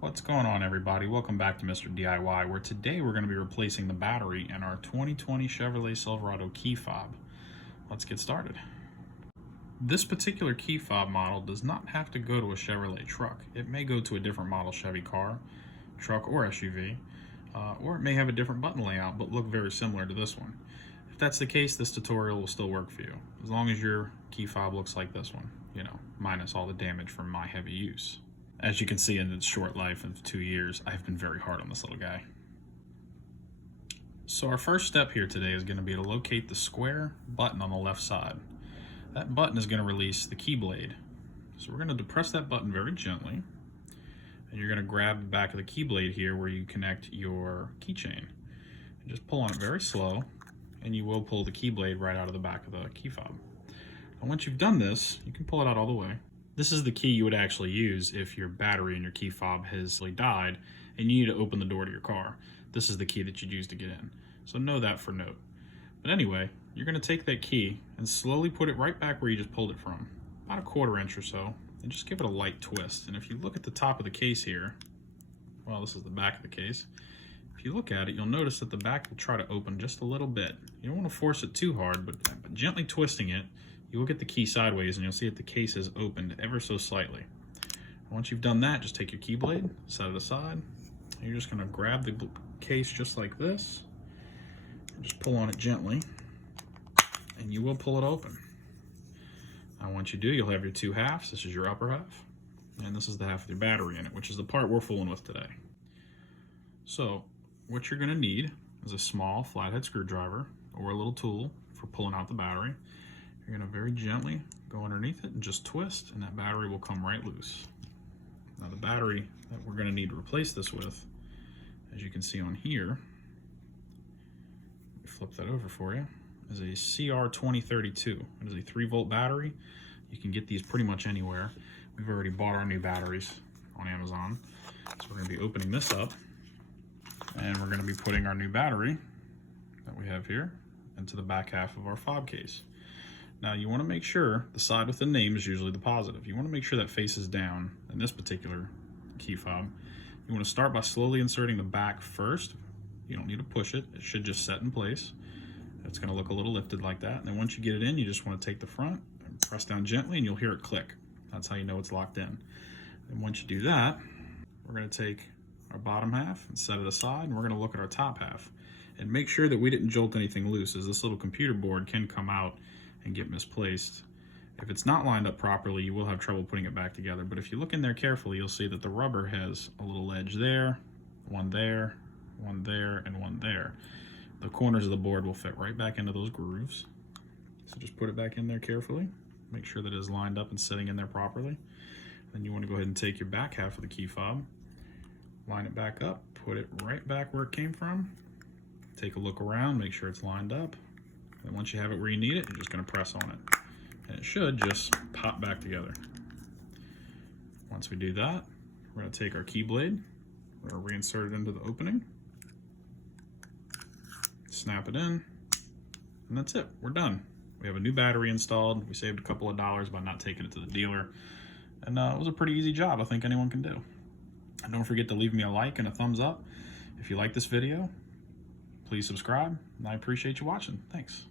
What's going on, everybody? Welcome back to Mr. DIY, where today we're going to be replacing the battery in our 2020 Chevrolet Silverado key fob. Let's get started. This particular key fob model does not have to go to a Chevrolet truck. It may go to a different model Chevy car, truck, or SUV, or it may have a different button layout but look very similar to this one. If that's the case, this tutorial will still work for you, as long as your key fob looks like this one, minus all the damage from my heavy use. As you can see, in its short life of 2 years, I've been very hard on this little guy. So our first step here today is going to be to locate the square button on the left side. That button is going to release the key blade. So we're going to depress that button very gently, and you're going to grab the back of the key blade here where you connect your keychain. And just pull on it very slow, and you will pull the key blade right out of the back of the key fob. And once you've done this, you can pull it out all the way. This is the key you would actually use if your battery in your key fob has died and you need to open the door to your car. This is the key that you'd use to get in. So know that for note. But anyway, you're going to take that key and slowly put it right back where you just pulled it from, about a 1/4 inch or so, and just give it a light twist. And if you look at the top of the case here, well, this is the back of the case. If you look at it, you'll notice that the back will try to open just a little bit. You don't want to force it too hard, but gently twisting it, you will get the key sideways and you'll see that the case is opened ever so slightly. Once you've done that, just take your key blade, set it aside, and you're just going to grab the case just like this, and just pull on it gently, and you will pull it open. Now once you do, you'll have your two halves. This is your upper half, and this is the half with your battery in it, which is the part we're fooling with today. So what you're going to need is a small flathead screwdriver or a little tool for pulling out the battery. You're going to very gently go underneath it and just twist, and that battery will come right loose. Now the battery that we're going to need to replace this with, as you can see on here, let me flip that over for you, is a CR2032. It is a 3-volt battery. You can get these pretty much anywhere. We've already bought our new batteries on Amazon. So we're going to be opening this up, and we're going to be putting our new battery that we have here into the back half of our fob case. Now you want to make sure the side with the name is usually the positive. You want to make sure that faces down in this particular key fob. You want to start by slowly inserting the back first. You don't need to push it. It should just set in place. It's going to look a little lifted like that. And then once you get it in, you just want to take the front and press down gently and you'll hear it click. That's how you know it's locked in. And once you do that, we're going to take our bottom half and set it aside, and we're going to look at our top half and make sure that we didn't jolt anything loose, as this little computer board can come out and get misplaced. If it's not lined up properly, you will have trouble putting it back together. But if you look in there carefully, you'll see that the rubber has a little edge there, one there, one there, and one there. The corners of the board will fit right back into those grooves. So just put it back in there carefully. Make sure that it is lined up and sitting in there properly. Then you want to go ahead and take your back half of the key fob, line it back up, put it right back where it came from. Take a look around, make sure it's lined up. And once you have it where you need it, you're just going to press on it. And it should just pop back together. Once we do that, we're going to take our key blade, we're going to reinsert it into the opening, snap it in, and that's it. We're done. We have a new battery installed. We saved a couple of dollars by not taking it to the dealer. And it was a pretty easy job I think anyone can do. And don't forget to leave me a like and a thumbs up if you like this video. Please subscribe, and I appreciate you watching. Thanks.